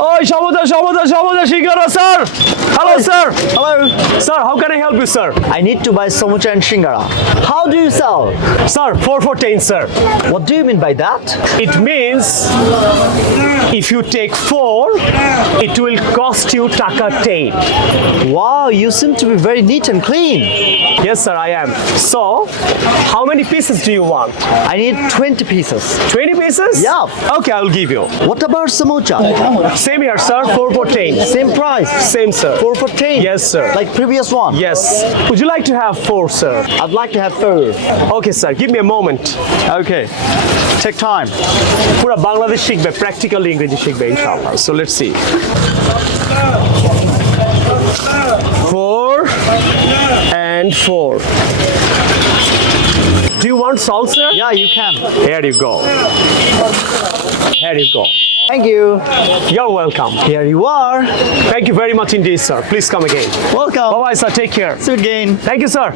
Oi, Shamuda, Shingara, sir. Hello, sir. Hello. Sir, how can I help you, sir? I need to buy samosa and shingara. How do you sell? Sir, 4 for 10, sir. What do you mean by that? It means if you take 4, it will cost you taka 10. Wow, you seem to be very neat and clean. Yes, sir, I am. So, how many pieces do you want? I need 20 pieces. 20 pieces? Yeah. Okay, I will give you. What about samosa? Same here, sir. 4 for 10. Same price. Same, sir. 4 for 10. Yes, sir. Like previous one. Yes. Would you like to have 4, sir? I'd like to have 4. Okay, sir. Give me a moment. Okay. Take time. পুরো বাংলাদেশ শিখবে, practically ইংরেজি শিখবে ইনশাআল্লাহ। So let's see. 4 and 4. Do you want salt, sir? Yeah, you can. Here you go. Here you go. Thank you. You're welcome. Here you are. Thank you very much indeed, sir. Please come again. Welcome. Bye-bye, sir. Take care. See you again. Thank you, sir.